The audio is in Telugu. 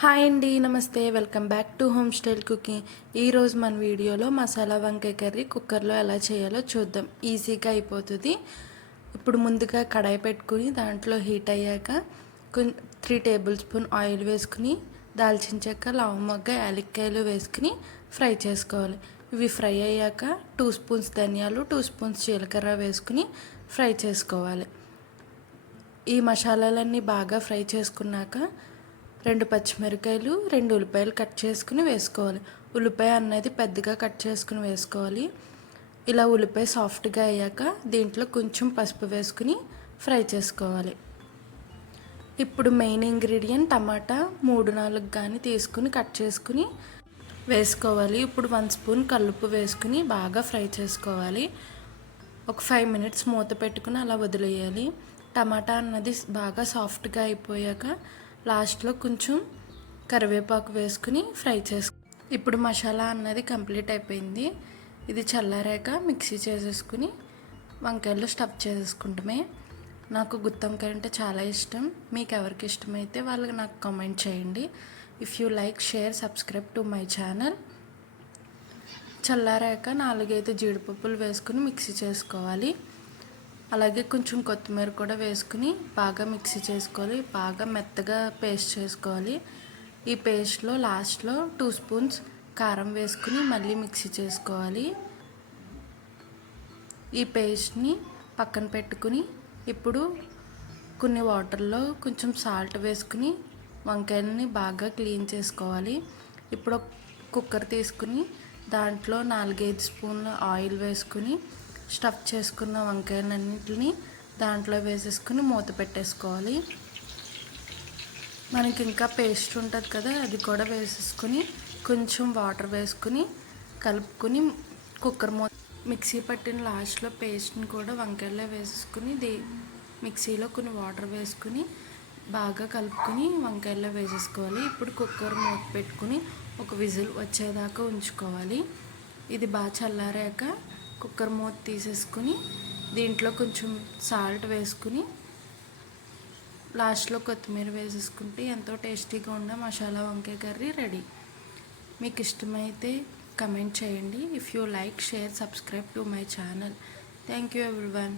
హాయ్ అండి నమస్తే. Welcome back to home style cooking. ఈరోజు మన వీడియోలో మసాలా వంకాయ కర్రీ కుక్కర్లో ఎలా చేయాలో చూద్దాం. ఈజీగా అయిపోతుంది. ఇప్పుడు ముందుగా కడాయి పెట్టుకుని దాంట్లో హీట్ అయ్యాక కొన్ త్రీ టేబుల్ స్పూన్ ఆయిల్ వేసుకుని దాల్చిన చెక్క లవంగ యాలక్కాయలు వేసుకుని ఫ్రై చేసుకోవాలి. ఇవి ఫ్రై అయ్యాక టూ స్పూన్స్ ధనియాలు టూ స్పూన్స్ జీలకర్ర వేసుకుని ఫ్రై చేసుకోవాలి. ఈ మసాలాలన్నీ బాగా ఫ్రై చేసుకున్నాక రెండు పచ్చిమిరకాయలు రెండు ఉల్లిపాయలు కట్ చేసుకుని వేసుకోవాలి. ఉల్లిపాయ అన్నది పెద్దగా కట్ చేసుకుని వేసుకోవాలి. ఇలా ఉల్లిపాయ సాఫ్ట్గా అయ్యాక దీంట్లో కొంచెం పసుపు వేసుకుని ఫ్రై చేసుకోవాలి. ఇప్పుడు మెయిన్ ఇంగ్రీడియంట్ టమాటా మూడు నాలుగు కానీ తీసుకుని కట్ చేసుకుని వేసుకోవాలి. ఇప్పుడు వన్ స్పూన్ కల్లుపు వేసుకుని బాగా ఫ్రై చేసుకోవాలి. ఒక ఫైవ్ మినిట్స్ మూత పెట్టుకుని అలా వదిలేయాలి. టమాటా అన్నది బాగా సాఫ్ట్గా అయిపోయాక లాస్ట్లో కొంచెం కరివేపాకు వేసుకుని ఫ్రై చేసుకు ఇప్పుడు మసాలా అన్నది కంప్లీట్ అయిపోయింది. ఇది చల్లారాక మిక్సీ చేసేసుకుని వంకాయలు స్టఫ్ చేసేసుకుంటమే. నాకు గుత్తొంకాయ అంటే చాలా ఇష్టం. మీకు ఎవరికి ఇష్టమైతే వాళ్ళకి నాకు కామెంట్ చేయండి. If you like share subscribe to my channel చల్లారాక నాలుగైదు జీడిపప్పులు వేసుకుని మిక్సీ చేసుకోవాలి. అలాగే కొంచెం కొత్తిమీర కూడా వేసుకుని బాగా మిక్సీ చేసుకోవాలి. బాగా మెత్తగా పేస్ట్ చేసుకోవాలి. ఈ పేస్ట్లో లాస్ట్లో టూ స్పూన్స్ కారం వేసుకుని మళ్ళీ మిక్సీ చేసుకోవాలి. ఈ పేస్ట్ని పక్కన పెట్టుకుని ఇప్పుడు కొన్ని వాటర్లో కొంచెం సాల్ట్ వేసుకుని వంకాయలని బాగా క్లీన్ చేసుకోవాలి. ఇప్పుడు కుక్కర్ తీసుకుని దాంట్లో నాలుగైదు స్పూన్ల ఆయిల్ వేసుకుని స్టఫ్ చేసుకున్న వంకాయలన్నింటిని దాంట్లో వేసేసుకుని మూత పెట్టేసుకోవాలి. మనకి ఇంకా పేస్ట్ ఉంటుంది కదా అది కూడా వేసేసుకుని కొంచెం వాటర్ వేసుకుని కలుపుకొని కుక్కర్ మూత మిక్సీ పట్టిన లాస్ట్లో పేస్ట్ని కూడా వంకాయలో వేసేసుకుని దే మిక్సీలో కొన్ని వాటర్ వేసుకుని బాగా కలుపుకొని వంకాయల్లో వేసేసుకోవాలి. ఇప్పుడు కుక్కర్ మూత పెట్టుకుని ఒక విజిల్ వచ్చేదాకా ఉంచుకోవాలి. ఇది బాగా చల్లారాక కుక్కర్ మూత తీసేసుకుని దీంట్లో కొంచెం సాల్ట్ వేసుకుని లాస్ట్లో కొత్తిమీర వేసేసుకుంటే ఎంతో టేస్టీగా ఉన్న మసాలా వంకాయ కర్రీ రెడీ. మీకు ఇష్టమైతే కమెంట్ చేయండి. If you like share subscribe to my channel thank you everyone